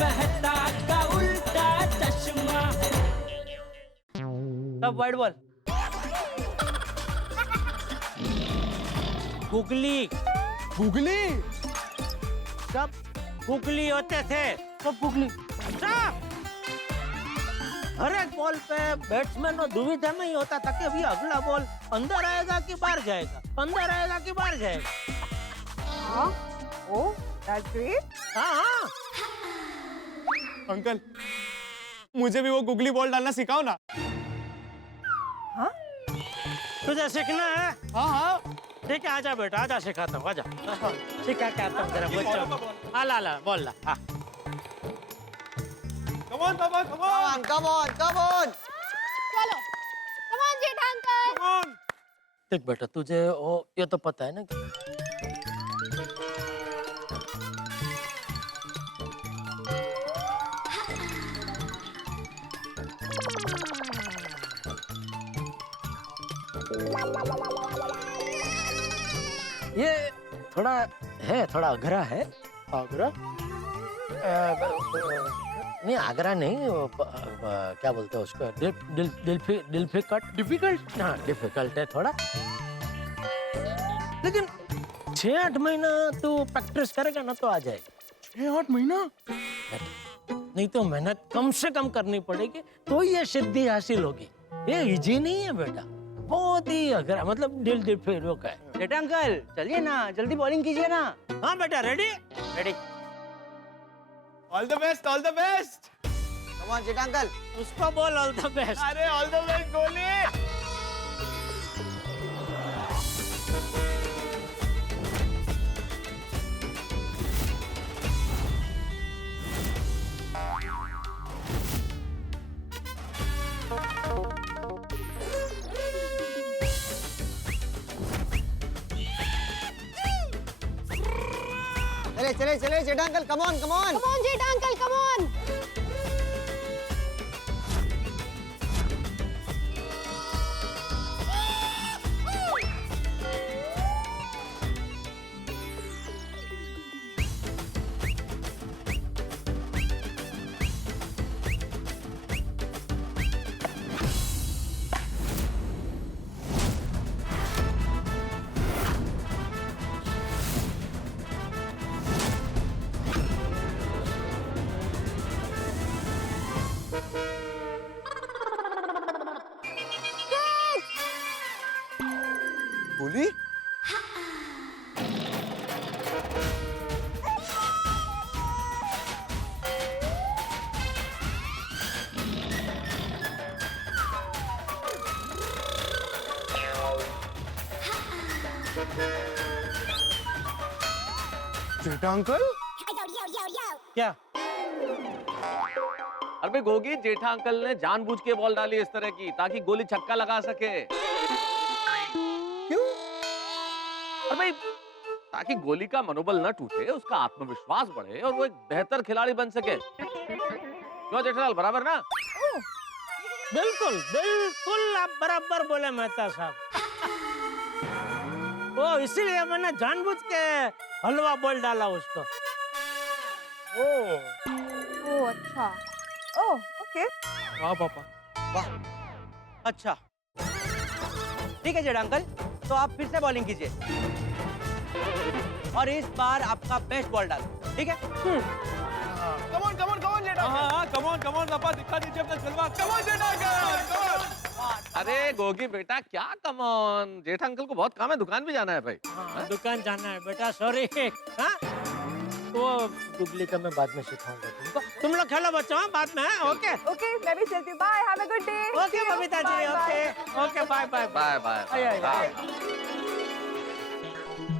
मेहता का उल्टा चश्मा। सब वाइड बॉल। गुगली। गुगली? सब गुगली होते थे तो गुगली। हर एक बॉल पे बैट्समैन दुविधा में ही होता था कि अभी अगला बॉल अंदर आएगा कि बाहर जाएगा, अंदर आएगा कि बाहर जाएगा। हाँ, ओह, that's great. हाँ हाँ। अंकल, मुझे भी वो गुगली बॉल डालना सिखाओ ना। हाँ? तुझे सीखना है? हाँ हाँ। ठीक है, आजा बेटा, आजा सिखाता हूँ, आजा। सिखा के आता हूँ तेरा बच्चा को। ला ला बॉल ला। हाँ। Come on, Papa, come on. Come on, come on. चलो, come on Jetha uncle. Come on. देख बेटा, तुझे ये तो पता है ना कि ये थोड़ा अघरा है। आगरा? नहीं आगरा नहीं, क्या बोलते हैं उसको, डिफिकल्ट। हाँ डिफिकल्ट है थोड़ा, लेकिन 6-8 महीना तू प्रैक्टिस करेगा ना तो आ जाएगा। 6-8 महीना? नहीं तो मेहनत कम से कम करनी पड़ेगी तो ये सिद्धि हासिल होगी। ये इजी नहीं है बेटा, बहुत ही अघरा, मतलब दिल का है। जेठा अंकल, चलिए ना, जल्दी बॉलिंग कीजिए ना। हाँ बेटा, ready? Ready. All the best, all the best. Come on Jetha uncle. उसको बोल ऑल द बेस्ट। अरे all the best गोली। चले Jetha uncle, come on, come on. Come on Jetha uncle, come on. गोली? जेठा अंकल? क्या? अरे भाई गोगी, जेठा अंकल ने जानबूझ के बॉल डाली इस तरह की ताकि गोली छक्का लगा सके। क्यों? अरे भाई ताकि गोली का मनोबल न टूटे, उसका आत्मविश्वास बढ़े और वो एक बेहतर खिलाड़ी बन सके। क्यों जेठालाल, बराबर ना? बिल्कुल बिल्कुल, आप बराबर बोले मेहता साहब। वो इसीलिए मैंने जानबूझ के हलवा बॉल डाला उसको। ओह अच्छा, ओह ओके। वाह पापा, वाह। अच्छा, ठीक है जेठा अंकल, तो आप फिर से बॉलिंग कीजिए और इस बार आपका बेस्ट बॉल डाल, ठीक है? Come on, come on, come on Jetha uncle. हाँ, come on, come on पापा, दिखा दीजिए अपना जलवा। Come on Jetha uncle, come on। अरे गोगी बेटा, क्या कमॉन, जेठा अंकल को बहुत काम है, दुकान भी जाना है भाई। हाँ, दुकान जाना है बेटा, सॉरी। हाँ? वो गुगली का मैं बाद में सिखाऊंगा तुमको। तुम लोग खेलो बच्चों, बाद में। ओके ओके, मैं भी चलती हूँ। Bye, have a good day. Okay Babita ji, okay okay, bye bye bye bye.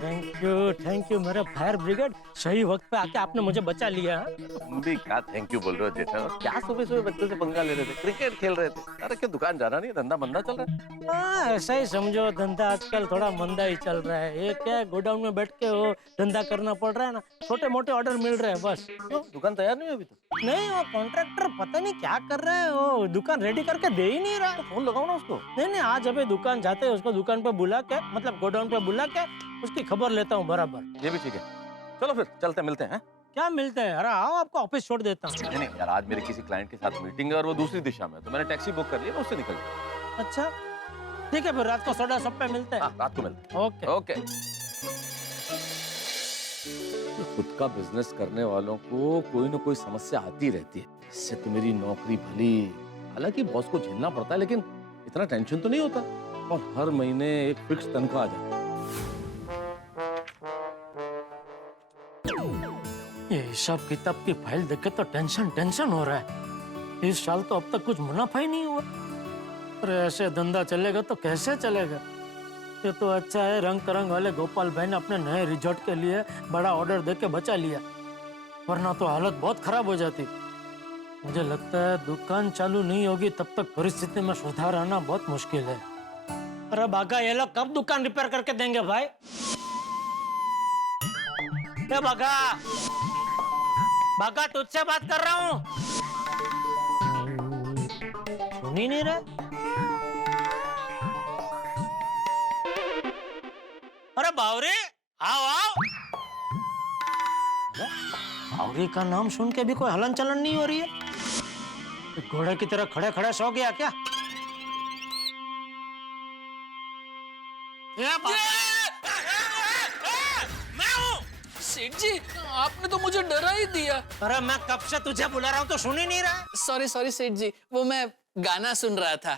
Thank you मेरा फायर ब्रिगेड, सही वक्त पे आके आपने मुझे बचा लिया। तुम भी क्या थैंक यू बोल रहे हो जेठा? क्या सुबह सुबह बच्चों से पंगा ले रहे थे, क्रिकेट खेल रहे थे? अरे क्यों दुकान जाना नहीं, धंधा मंदा चल रहा है? हाँ ऐसा ही समझो, धंधा आजकल थोड़ा मंदा ही चल रहा है। ये क्या है, गोडाउन में बैठ के वो धंधा करना पड़ रहा है ना, छोटे मोटे ऑर्डर मिल रहे हैं बस। क्यों दुकान तैयार नहीं हुई अभी तो? नहीं, वो कॉन्ट्रैक्टर पता नहीं क्या कर रहा है, वो दुकान रेडी करके दे ही नहीं रहा। तो फोन लगाओ ना उसको। नहीं, आज अभी दुकान जाते हैं, उसको दुकान पे बुला के, मतलब गोडाउन पे बुला के उसकी खबर लेता हूँ बराबर। ये भी ठीक है, चलो फिर चलते मिलते हैं। क्या मिलते हैं? अरे आओ, आपको ऑफिस छोड़ देता हूँ। नहीं नहीं यार, आज मेरे किसी क्लाइंट के साथ मीटिंग है और वो दूसरी दिशा में, तो मैंने टैक्सी बुक कर लिया, मैं उससे निकल जाऊंगा। अच्छा ठीक है, फिर रात को सोडा सब पे मिलते हैं। हाँ, रात को मिलते ओके हैं। ओके। खुद का बिजनेस करने वालों को कोई ना कोई समस्या आती रहती है। इससे तो मेरी नौकरी भली, हालांकि बॉस को झेलना पड़ता है, लेकिन इतना टेंशन तो नहीं होता और हर महीने एक फिक्स तनख्वाह आ जाती है। ये हिसाब किताब की फाइल देख के तो टेंशन हो रहा है। इस साल तो अब तक कुछ मुनाफा ही नहीं हुआ। अरे ऐसे धंधा चलेगा तो कैसे चलेगा? ये तो अच्छा है रंग तरंग वाले गोपाल भाई ने अपने नए रिजॉर्ट के लिए बड़ा ऑर्डर देके बचा लिया, वरना तो हालत बहुत खराब हो जाती। मुझे लगता है दुकान चालू नहीं होगी तब तक परिस्थिति में सुधार आना बहुत मुश्किल है। अरे बागा, ये लोग कब दुकान रिपेयर करके देंगे भाई? ए बागा, बागा तुझसे बात कर रहा हूँ, सुन ही नहीं रहे। अरे बावरी, आओ आओ। बावरी का नाम सुन के भी कोई हलन चलन नहीं हो रही है। घोड़े की तरह खड़े खड़े सो गया क्या? मैं हूँ सेठ जी, आपने तो मुझे डरा ही दिया। अरे मैं कब से तुझे बुला रहा हूँ तो सुन ही नहीं रहा। सॉरी सॉरी सेठ जी, वो मैं गाना सुन रहा था।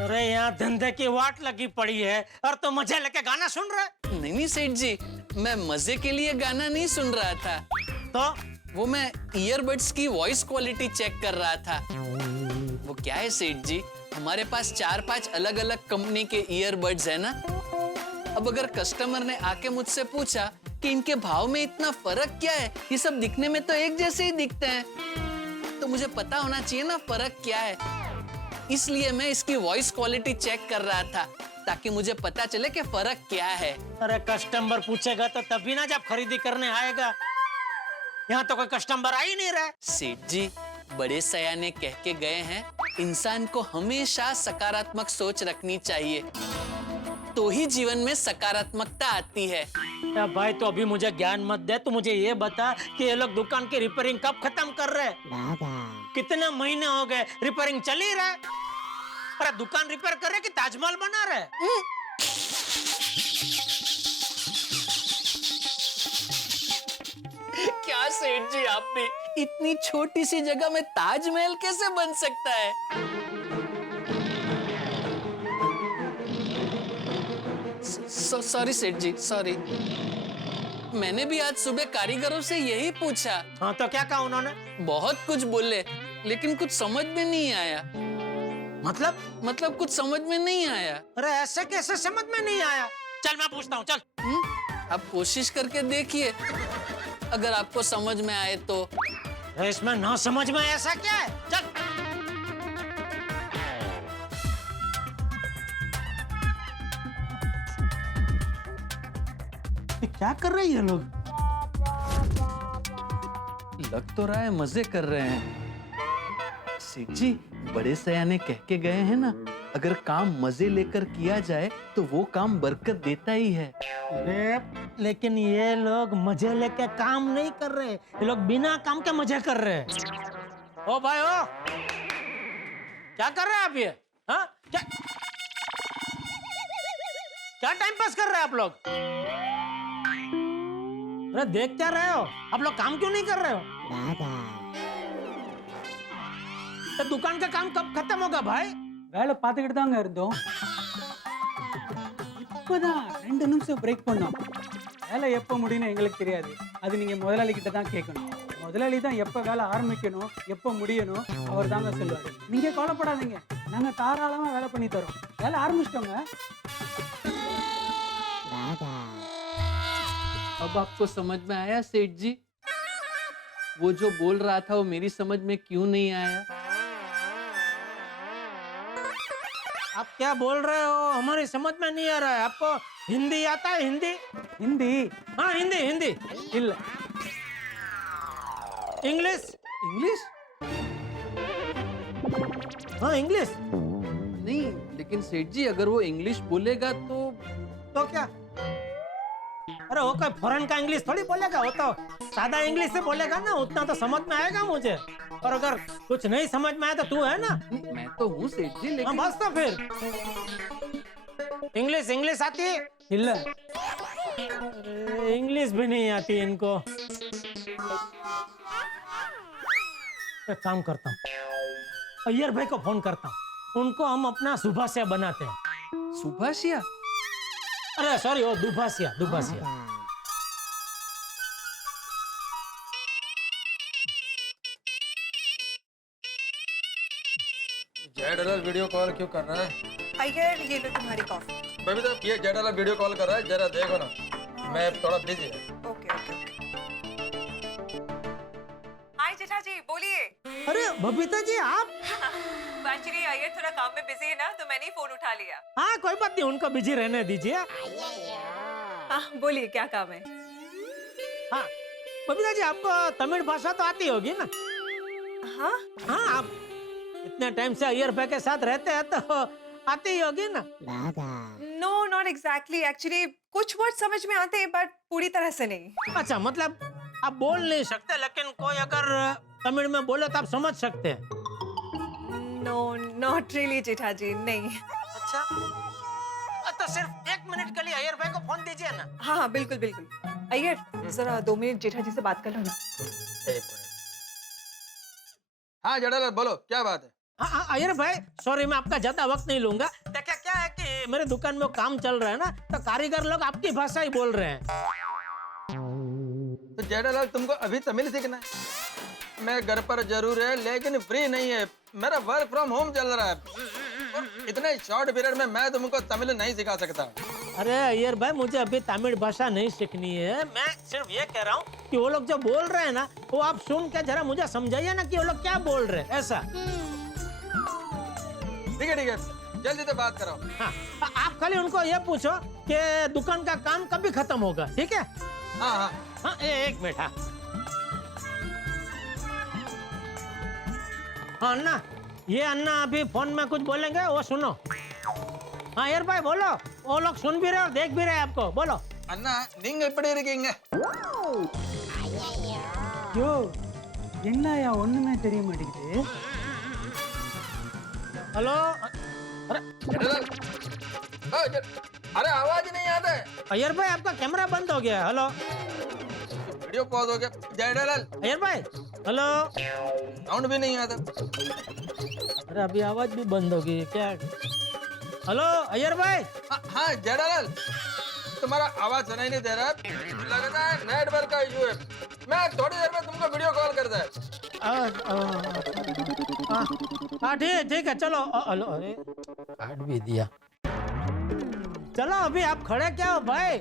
अरे यहाँ धंधे की वाट लगी पड़ी है और तो मजे लेके गाना सुन रहा है। नहीं नहीं सेठ जी, मैं मजे के लिए गाना नहीं सुन रहा था, तो वो मैं ईयरबड्स की वॉइस क्वालिटी चेक कर रहा था। वो क्या है सेठ जी, हमारे पास 4-5 अलग अलग कंपनी के ईयरबड्स है ना। अब अगर कस्टमर ने आके मुझसे पूछा कि इनके भाव में इतना फर्क क्या है, ये सब दिखने में तो एक जैसे ही दिखते हैं, तो मुझे पता होना चाहिए ना फर्क क्या है। इसलिए मैं इसकी वॉइस क्वालिटी चेक कर रहा था ताकि मुझे पता चले कि फर्क क्या है। अरे कस्टमर पूछेगा तो तभी ना जब खरीदी करने आएगा। यहाँ तो कोई कस्टमर आ ही नहीं रहा है। सेठ जी, बड़े सयाने कह के गए हैं, इंसान को हमेशा सकारात्मक सोच रखनी चाहिए, तो ही जीवन में सकारात्मकता आती है। या भाई तो अभी मुझे ज्ञान मत दे, तू मुझे ये बता कि ये लोग दुकान की रिपेयरिंग कब खत्म कर रहे हैं? कितने महीने हो गए रिपेयरिंग चल ही रहा है। अरे दुकान रिपेयर कर रहे कि ताजमहल बना रहे? क्या सेठ जी, आप भी इतनी छोटी सी जगह में ताजमहल कैसे बन सकता है? सॉरी सेठ जी, सॉरी। मैंने भी आज सुबह कारीगरों से यही पूछा। हाँ तो क्या कहा उन्होंने? बहुत कुछ बोले, लेकिन कुछ समझ में नहीं आया। मतलब कुछ समझ में नहीं आया। अरे ऐसे कैसे समझ में नहीं आया? चल मैं पूछता हूँ, चल। आप कोशिश करके देखिए, अगर आपको समझ में आए तो। अरे इसमें ना समझ में ऐसा क्या है? चल। ये क्या कर रहे हैं ये लोग? लग तो रहा है मजे कर रहे हैं। सेठ जी, बड़े सयाने कह के गए हैं ना, अगर काम मजे लेकर किया जाए तो वो काम बरकत देता ही है। अरे लेकिन ये लोग मजे लेके काम नहीं कर रहे, ये लोग बिना काम के मजे कर रहे हैं। ओ भाई ओ, क्या कर रहे हैं आप ये? हाँ क्या टाइम पास कर रहे हैं आप लोग? अरे देख क्या रहे हो? आप लोग काम क्यों नहीं कर रहे हो? तो दुकान का काम कब खत्म होगा भाई? வேலை பார்த்துக்கிட்டு தாங்க இருந்தோம். இப்பதான் 2 நிமிஷம் பிரேக் பண்ணோம். வேலை எப்போ முடியும்னு எங்களுக்கு தெரியாது. அது நீங்க முதலாளி கிட்ட தான் கேட்கணும். முதலாளி தான் எப்போ வேலை ஆரம்பிக்கணும், எப்போ முடியணும் அவர் தாங்க சொல்லுவாரு. நீங்க கவலைப்படாதீங்க, நாங்க தாராளமா வேலை பண்ணி தரோம். வேலை ஆரம்பிச்சிட்டோங்க. अब आपको समझ में आया सेठ जी? वो जो बोल रहा था वो मेरी समझ में क्यों नहीं आया? आप क्या बोल रहे हो? हमारी समझ में नहीं आ रहा है। आपको हिंदी आता है? हिंदी? हिंदी? हाँ हिंदी हिंदी। இல்ல. इंग्लिश? इंग्लिश? हाँ इंग्लिश। नहीं, लेकिन सेठ जी अगर वो इंग्लिश बोलेगा तो क्या? अरे वो कोई फॉरेन का इंग्लिश थोड़ी बोलेगा, वो तो सादा इंग्लिश से बोलेगा ना उतना तो समझ में आएगा मुझे, और अगर कुछ नहीं समझ में आया तो तू है ना। मैं तो हूँ सेठ जी, हाँ लेकिन बस तो फिर इंग्लिश इंग्लिश आती है? இல்ல इंग्लिश भी नहीं आती इनको। एक काम करता हूँ, अय्यर भाई को फोन करता हूँ, उनको हम अपना सुभाषिया बनाते हैं। सुभाषिया? अरे सॉरी, वो दुभाषिया दुभाषिया। जेडलल वीडियो कॉल क्यों कर रहा है? अय्यर ये लो तुम्हारी कॉफी। बेबी तो ये जेडलल वीडियो कॉल कर रहा है, जरा देखो ना, मैं थोड़ा बिजी है। Okay okay okay. Hi Jetha ji, बोलिए। अरे बबीता जी आप? एक्चुअली अय्यर थोड़ा काम में बिजी है ना, तो मैंने ही फोन उठा लिया। हाँ कोई बात नहीं, उनको बिजी रहने दीजिए। हाँ बोलिए, क्या काम है? हाँ बबीता जी, आपको तमिल भाषा तो आती होगी ना? हाँ हाँ, आप इतने टाइम से अय्यर भाई के साथ रहते हैं तो आती ही होगी ना? नो नॉट एग्जैक्टली, एक्चुअली कुछ वर्ड समझ में आते हैं बट पूरी तरह से नहीं। अच्छा, मतलब आप बोल नहीं सकते, लेकिन कोई अगर तमिल में बोले तो आप समझ सकते हैं? नो नॉट रियली जेठा जी, नहीं। अच्छा, तो सिर्फ 1 मिनट के लिए अय्यर भाई को फोन दीजिए ना। हाँ हाँ बिल्कुल बिल्कुल। अय्यर जरा 2 मिनट जेठा जी से बात कर लो ना। हाँ जेडलल बोलो, क्या बात है? हाँ अय्यर भाई, सॉरी मैं आपका ज्यादा वक्त नहीं लूंगा। देखिए क्या है कि मेरे दुकान में काम चल रहा है ना, तो कारीगर लोग आपकी भाषा ही बोल रहे हैं। तो जेडलल तुमको अभी तमिल सीखना है? मैं घर पर जरूर है लेकिन फ्री नहीं है, मेरा वर्क फ्रॉम होम चल रहा है, और इतने शॉर्ट पीरियड में मैं तुमको तमिल नहीं सिखा सकता। अरे अय्यर भाई, मुझे अभी तमिल भाषा नहीं सीखनी है, मैं सिर्फ ये कह रहा हूँ कि वो लोग जो बोल रहे हैं ना, वो आप सुन के जरा मुझे समझाइए ना कि वो लोग क्या बोल रहे हैं, ऐसा। ठीक है, जल्दी से बात कराओ। हाँ, आप खाली उनको ये पूछो कि दुकान का काम कभी खत्म होगा, ठीक है? हाँ हाँ हाँ, एक मिनट। हाँ हाँ अन्ना, ये अन्ना अभी फोन में कुछ बोलेंगे, वो सुनो। हाँ अय्यर भाई बोलो, वो लोग सुन भी रहे और देख भी रहे आपको, बोलो। अन्ना நீங்க எப்படி இருக்கீங்க? யோ என்னயா ஒண்ணுமே தெரிய மாட்டேங்குது. हेलो, अरे जेडलल, अरे आवाज नहीं आता है। अय्यर भाई आपका कैमरा बंद हो गया। हेलो वीडियो पॉज हो गया। जेडलल, अय्यर भाई, हेलो। साउंड भी नहीं आता। अरे अभी आवाज भी बंद हो गई क्या? हेलो अय्यर भाई। हाँ जेडलल, तुम्हारा आवाज सुनाई नहीं दे रहा, लगता है नेटवर्क का इशू है। मैं थोड़ी देर में तुमको वीडियो कॉल करता है। हाँ ठीक है, चलो। हेलो, अरे काट भी दिया। चलो अभी आप खड़े क्या हो भाई?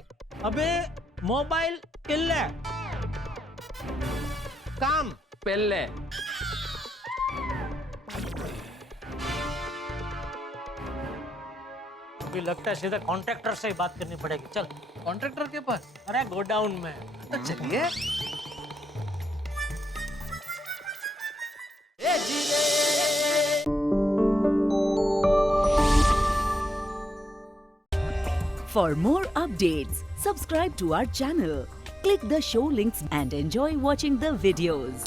अभी मोबाइल इल्ले काम पहले अभी लगता है सीधा कॉन्ट्रैक्टर से ही बात करनी पड़ेगी। चल कॉन्ट्रैक्टर के पास। अरे गोडाउन में। तो चलिए। For more updates, subscribe to our channel, click the show links and enjoy watching the videos.